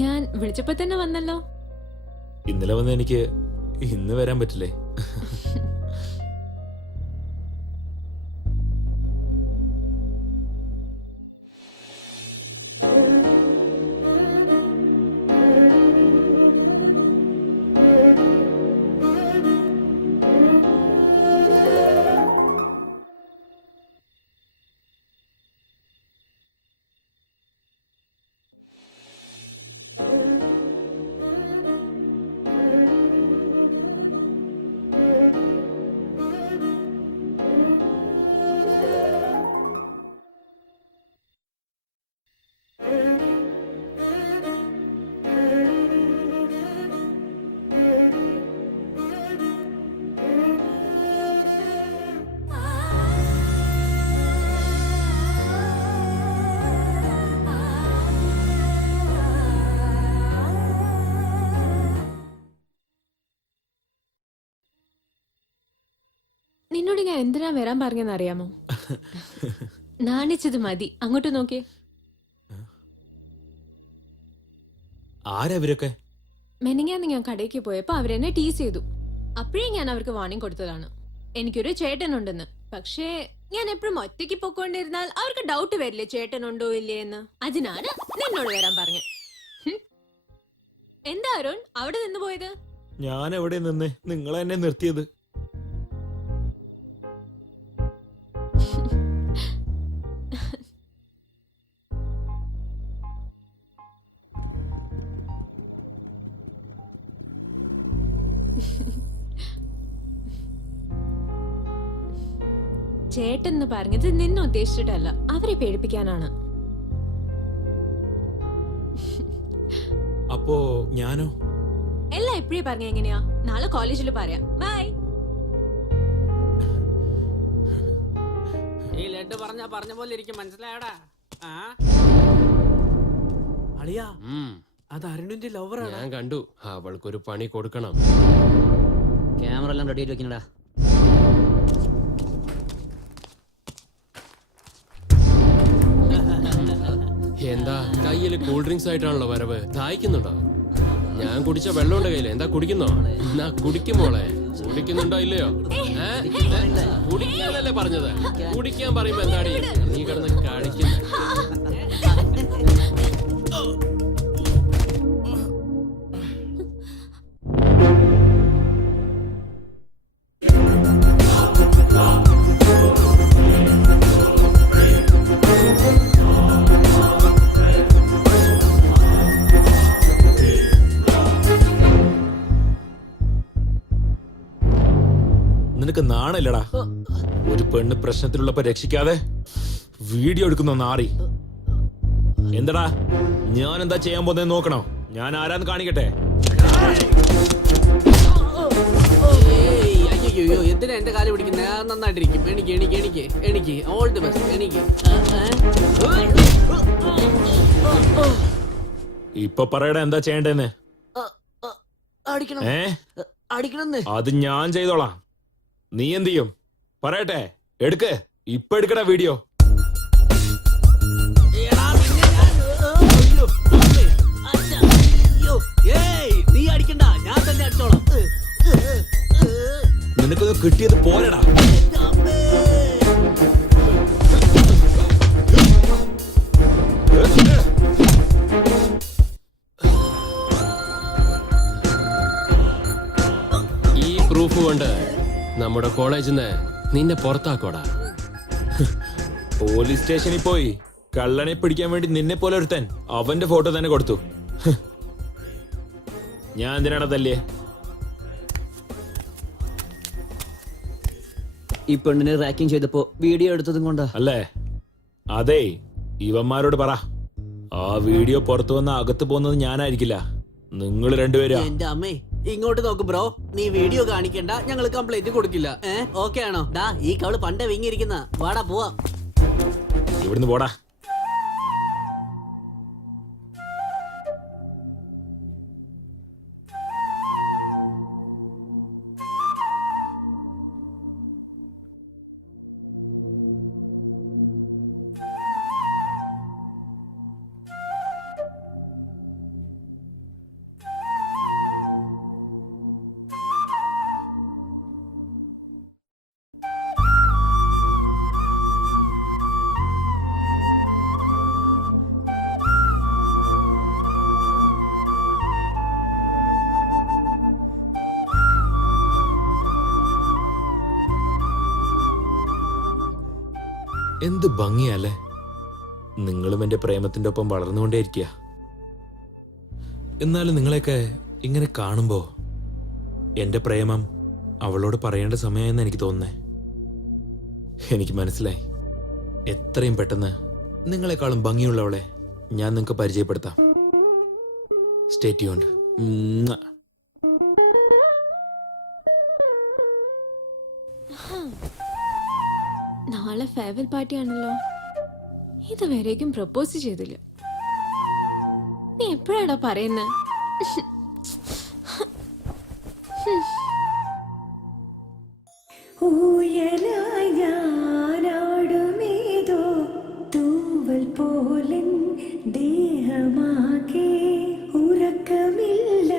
ഞാൻ വിളിച്ചപ്പോ തന്നെ വന്നല്ലോ. ഇന്നലെ വന്ന് എനിക്ക് ഇന്ന് വരാൻ പറ്റില്ലേ? നിന്നോട് ഞാൻ എന്തിനാ വരാൻ പറഞ്ഞെന്ന് അറിയാമോ? നാണിച്ചത് മതി. അങ്ങോട്ട് നോക്കിയേ. ആരവരൊക്കെ? മെനിങ്ങാന്ന് ഞാൻ കടയ്ക്ക് പോയപ്പോ അവരെന്നെ ടീസ് ചെയ്തു. അപ്പോഴേ ഞാൻ അവർക്ക് വാണിംഗ് കൊടുത്തതാണ്. എനിക്കൊരു ചേട്ടനുണ്ടെന്ന്. പക്ഷേ ഞാൻ എപ്പോഴും ഒറ്റയ്ക്ക് പൊക്കോണ്ടിരുന്നാൽ അവർക്ക് ഡൗട്ട് വരില്ലേ ചേട്ടനുണ്ടോ ഇല്ലേ എന്ന്. അതിനാണ് നിന്നോട് വരാൻ പറഞ്ഞത്. എന്താ അരുൺ അവിടെ നിന്ന് പോയത്? ഞാൻ എവിടെ നിന്ന് നിങ്ങളെ എന്നെ നിർത്തിയത്? ചേട്ടെന്ന് പറഞ്ഞത് നിന്നെ ഉദ്ദേശിച്ചിട്ടല്ല, അവരെ പേടിപ്പിക്കാനാണ്. അപ്പോ ഞാനോ? എല്ലാം എപ്പോഴേ പറഞ്ഞ എങ്ങനെയാ? നാളെ കോളേജിൽ പറയാം. ബൈ. ഈ ലഡ്ഡു പറഞ്ഞ പോലെ ഇരിക്കും, മനസ്സിലായടാ? അളിയാ, അത് അരുണിന്റെ ലവറാണ്. ഞാൻ കണ്ടു. അവൾക്കൊരു പണി കൊടുക്കണം. ക്യാമറ എല്ലാം റെഡി ആയിട്ട് വെക്കണടാ. എന്താ കയ്യില് കൂൾ ഡ്രിങ്ക്സ് ആയിട്ടാണല്ലോ വരവ്? ദാഹിക്കുന്നുണ്ടോ? ഞാൻ കുടിച്ച വെള്ളമുണ്ട് കയ്യില്. എന്താ കുടിക്കുന്നോ? എന്നാ കുടിക്കുമോളെ. കുടിക്കുന്നുണ്ടോ ഇല്ലയോ? കുടിക്കാനല്ലേ പറഞ്ഞത്? കുടിക്കാൻ പറയുമ്പോ എന്താടി നീ കിടന്ന് കഴിക്കുന്ന? നിനക്ക് നാണല്ലടാ? ഒരു പെണ്ണ് പ്രശ്നത്തിലുള്ളപ്പോ രക്ഷിക്കാതെ വീഡിയോ എടുക്കുന്ന നാറി. എന്താടാ ഞാൻ എന്താ ചെയ്യാൻ പോകുന്നത് നോക്കണോ? ഞാൻ ആരാന്ന് കാണിക്കട്ടെ. അയ്യോ, എന്തിനാ എന്റെ കാല് പിടിക്കുന്നത്? നന്നായിട്ടിരിക്കും. എനിക്ക് ഓൾ ദി ബെസ്റ്റ്. എനിക്ക് ഇപ്പൊ പറയടാ എന്താ ചെയ്യണ്ടേന്ന്? അടിക്കണം. അത് ഞാൻ ചെയ്തോളാം. നീ എന്ത് ചെയ്യും പറയട്ടെ? എടുക്ക്, ഇപ്പൊ എടുക്കടാ വീഡിയോ. നീ അടിക്കണ്ട, ഞാൻ തന്നെ അടിച്ചോളാം. നിനക്കൊന്ന് കിട്ടിയത് പോലെടാ. ഈ പ്രൂഫ് കൊണ്ട് നമ്മുടെ കോളേജിൽ നിന്ന് നിന്നെ പുറത്താക്കോടാ. പോലീസ് സ്റ്റേഷനിൽ പോയി കള്ളനെ പിടിക്കാൻ വേണ്ടി നിന്നെ പോലെ ഒരുത്തൻ അവന്റെ ഫോട്ടോ തന്നെ കൊടുത്തു. ഞാൻ എന്തിനാടാ തല്ലിയേ? ഈ പെണ്ണിനെ റാക്കിംഗ് ചെയ്തപ്പോ വീഡിയോ എടുത്തതും കൊണ്ടാ അല്ലേ? അതെ, ഇവന്മാരോട് പറ ആ വീഡിയോ പുറത്തു വന്ന അകത്ത് പോകുന്നത് ഞാനായിരിക്കില്ല, നിങ്ങൾ രണ്ടുപേരാ. എന്റെ അമ്മേ, ഇങ്ങോട്ട് നോക്ക് ബ്രോ. നീ വീഡിയോ കാണിക്കണ്ട, ഞങ്ങൾ കംപ്ലൈന്റ് കൊടുക്കില്ല. ഓക്കെ ആണോ? ഡാ, ഈ കവള് പണ്ടേ വിങ്ങിയിരിക്കുന്ന. വാടാ പോവാ. ഇവിടുന്ന് പോടാ. എന്ത് ഭംഗിയല്ലേ. നിങ്ങളും എന്റെ പ്രേമത്തിന്റെ ഒപ്പം വളർന്നുകൊണ്ടേയിരിക്കുക. എന്നാലും നിങ്ങളെയൊക്കെ ഇങ്ങനെ കാണുമ്പോ എന്റെ പ്രേമം അവളോട് പറയേണ്ട സമയമെന്ന് എനിക്ക് തോന്നുന്നേ. എനിക്ക് മനസ്സിലായി, എത്രയും പെട്ടെന്ന് നിങ്ങളെക്കാളും ഭംഗിയുള്ളവളെ ഞാൻ നിങ്ങൾക്ക് പരിചയപ്പെടുത്താം. Stay tuned. നാളെ ഫെയർവെൽ പാർട്ടി ആണല്ലോ. ഇതുവരേക്കും പ്രപ്പോസ് ചെയ്തില്ല. നീ എപ്പോഴാടാ പറയുന്നത്? ഊയലായി ഞാനാടുമേതോ തൂവൽ പോലൻ ദേഹമാകെ ഉറക്കമില്ല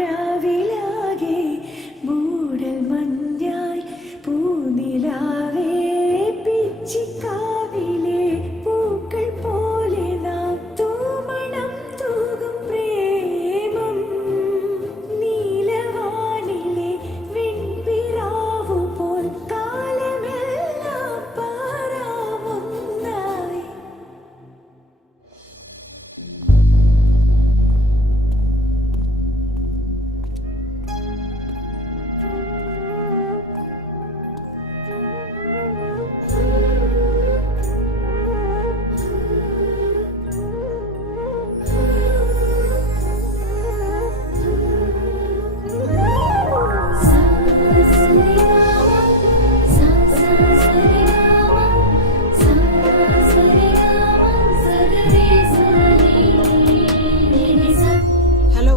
രാവിലാകെ മൂടൽ മഞ്ഞായി പൂനിലാവേ പിച്ചിക്കാവിലെ പൂക്കൾ പോലെ നാം തൂമണം തൂകും പ്രേമം നീലവാനിലെ വെൺപിറാവു പോൽ കാലമെല്ലാം പാരാമൊന്നായി. ഹലോ.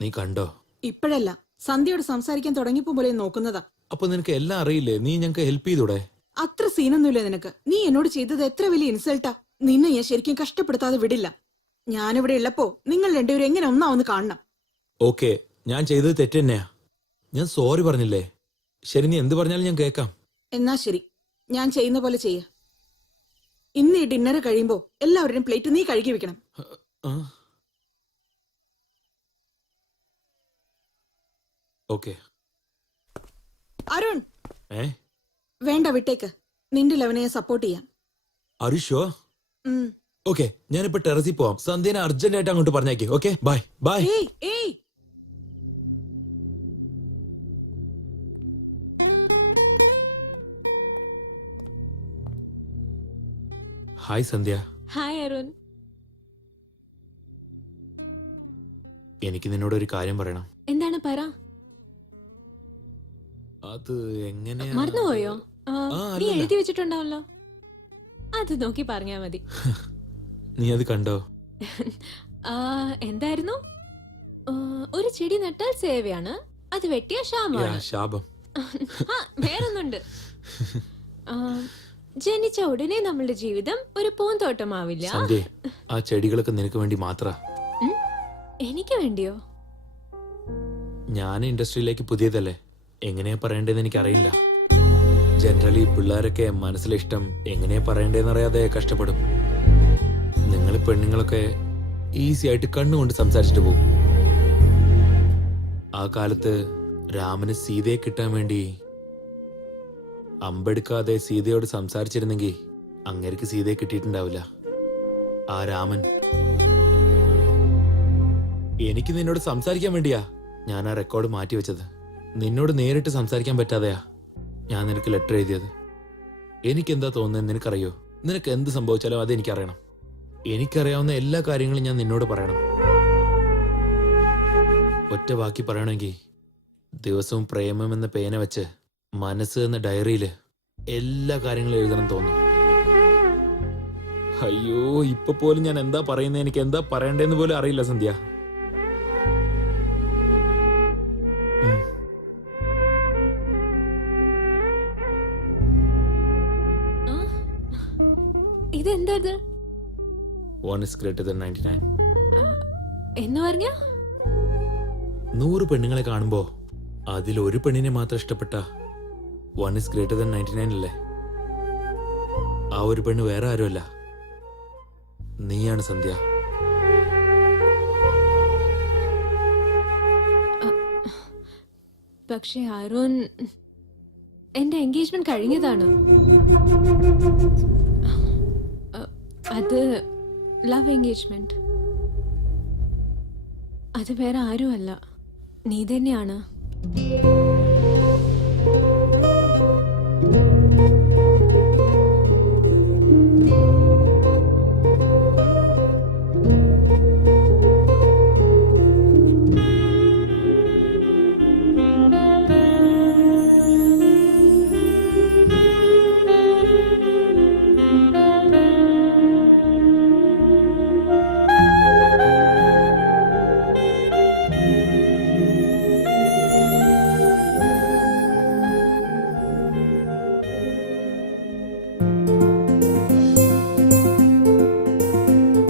നീ കണ്ടോ? ഇപ്പോഴല്ല, സന്ധ്യയോട് സംസാരിക്കാൻ തുടങ്ങിയപ്പോ പോലെ നോക്കുന്നതാ. അപ്പൊ നിനക്ക് എല്ലാം അറിയില്ലേ? നീ ഞങ്ങൾക്ക് ഹെൽപ്പ് ചെയ്തൂടെ? അത്ര സീനൊന്നുമില്ല നിനക്ക്. നീ എന്നോട് ചെയ്തത് എത്ര വലിയ ഇൻസൾട്ടാ. നിന്നെ ഞാൻ ശരിക്കും കഷ്ടപ്പെടുത്താതെ വിടില്ല. ഞാനിവിടെ ഉള്ളപ്പോ നിങ്ങൾ രണ്ടുപേരും എങ്ങനെ ഒന്നാവെന്ന് കാണണം. ഓക്കെ, ഞാൻ ചെയ്തത് തെറ്റ് തന്നെയാ. ഞാൻ സോറി പറഞ്ഞില്ലേ? ശരി, നീ എന്ത് പറഞ്ഞാലും ഞാൻ കേൾക്കാം. എന്നാ ശരി, ഞാൻ ചെയ്യുന്ന പോലെ ചെയ്യ. ഇന്ന് ഈ ഡിന്നർ കഴിയുമ്പോ എല്ലാവരുടെയും പ്ലേറ്റ് നീ കഴുകി വെക്കണം. ഓക്കെ. അരുൺ, ഏ വേണ്ട വിട്ടേക്ക്. നിന്റെ ലെവനെ സപ്പോർട്ട് ചെയ്യാം. അരുഷോ? ഉം. ഓക്കെ, ഞാനിപ്പോ ടെറസിൽ പോവാം. സന്ധ്യനെ അർജന്റ് ആയിട്ട് അങ്ങോട്ട് പറഞ്ഞേക്ക്. Okay, bye bye. ഏയ് ഏയ്, ഹായ് സന്ധ്യ. ഹായ് അരുൺ. എനിക്ക് നിന്നോട് ഒരു കാര്യം പറയണം. എന്താണ് പറ? അത് എങ്ങനെയാ? മറന്നുപോയോ? ആ, നീ അല്ലല്ല. എഴുതി വെച്ചിട്ടുണ്ടാവല്ലോ, അത് നോക്കി പറഞ്ഞാ മതി. നീ അത് കണ്ടോ? ആ, എന്തായിരുന്നു? ഒരു ചെടി നട്ടാൽ സേവയാണ്, അത് വെട്ടിയ യാ, ക്ഷാമമാണ്. ശാപം. ആ, വേറൊന്നുണ്ട്. ആ, ജനിച്ച ഉടനെ നമ്മളുടെ ജീവിതം ഒരു പൂന്തോട്ടമാവില്ല. സന്ധ്യ, ആ ചെടികളൊക്കെ നിനക്ക് വേണ്ടി മാത്ര. ഉം? എനിക്ക് വേണ്ടിയോ? ഞാൻ ഇൻഡസ്ട്രിയിലേക്ക് പുതിയതല്ലേ, എങ്ങനെയാ പറയണ്ടേന്ന് എനിക്കറിയില്ല. ജനറലി പിള്ളേരൊക്കെ മനസ്സിലെ ഇഷ്ടം എങ്ങനെയാ പറയണ്ടേന്ന് അറിയാതെ കഷ്ടപ്പെടും. നിങ്ങൾ പെണ്ണുങ്ങളൊക്കെ ഈസി ആയിട്ട് കണ്ണുകൊണ്ട് സംസാരിച്ചിട്ട് പോകും. ആ കാലത്ത് രാമന് സീതയെ കിട്ടാൻ വേണ്ടി അമ്പെടുക്കാതെ സീതയോട് സംസാരിച്ചിരുന്നെങ്കിൽ അങ്ങേർക്ക് സീതയെ കിട്ടിയിട്ടുണ്ടാവില്ല. ആ രാമൻ എനിക്ക് നിന്നോട് സംസാരിക്കാൻ വേണ്ടിയാ ഞാൻ ആ റെക്കോർഡ് മാറ്റി വെച്ചത്. നിന്നോട് നേരിട്ട് സംസാരിക്കാൻ പറ്റാതെയാ ഞാൻ നിനക്ക് ലെറ്റർ എഴുതിയത്. എനിക്കെന്താ തോന്നുന്നത് നിനക്കറിയോ? നിനക്ക് എന്ത് സംഭവിച്ചാലും അത് എനിക്കറിയണം. എനിക്കറിയാവുന്ന എല്ലാ കാര്യങ്ങളും ഞാൻ നിന്നോട് പറയണം. ഒറ്റ വാക്കി പറയണമെങ്കിൽ ദിവസവും പ്രേമം എന്ന പേന വെച്ച് മനസ്സ് എന്ന ഡയറിയില് എല്ലാ കാര്യങ്ങളും എഴുതണം തോന്നും. അയ്യോ, ഇപ്പൊ പോലും ഞാൻ എന്താ പറയുന്നത്, എനിക്ക് എന്താ പറയണ്ടേന്ന് പോലും അറിയില്ല സന്ധ്യ. ആ, ഇതെന്താ ഇത്? 1 is greater than 99. എന്ന് പറഞ്ഞ 100 പെണ്ണുങ്ങളെ കാണുമ്പോ അതിൽ ഒരു പെണ്ണിനെ മാത്രം ഇഷ്ടപ്പെട്ട 1 is greater than 99 അല്ലേ? ആ ഒരു പെണ്ണ് വേറെ ആരുമല്ല, നീയാണ് സന്ധ്യ. പക്ഷെ അരുൺ, എന്റെ എൻഗേജ്മെന്റ് കഴിഞ്ഞതാണ്. അത് ലവ് എൻഗേജ്മെന്റ്. അത് വേറെ ആരുമല്ല, നീ തന്നെയാണ്.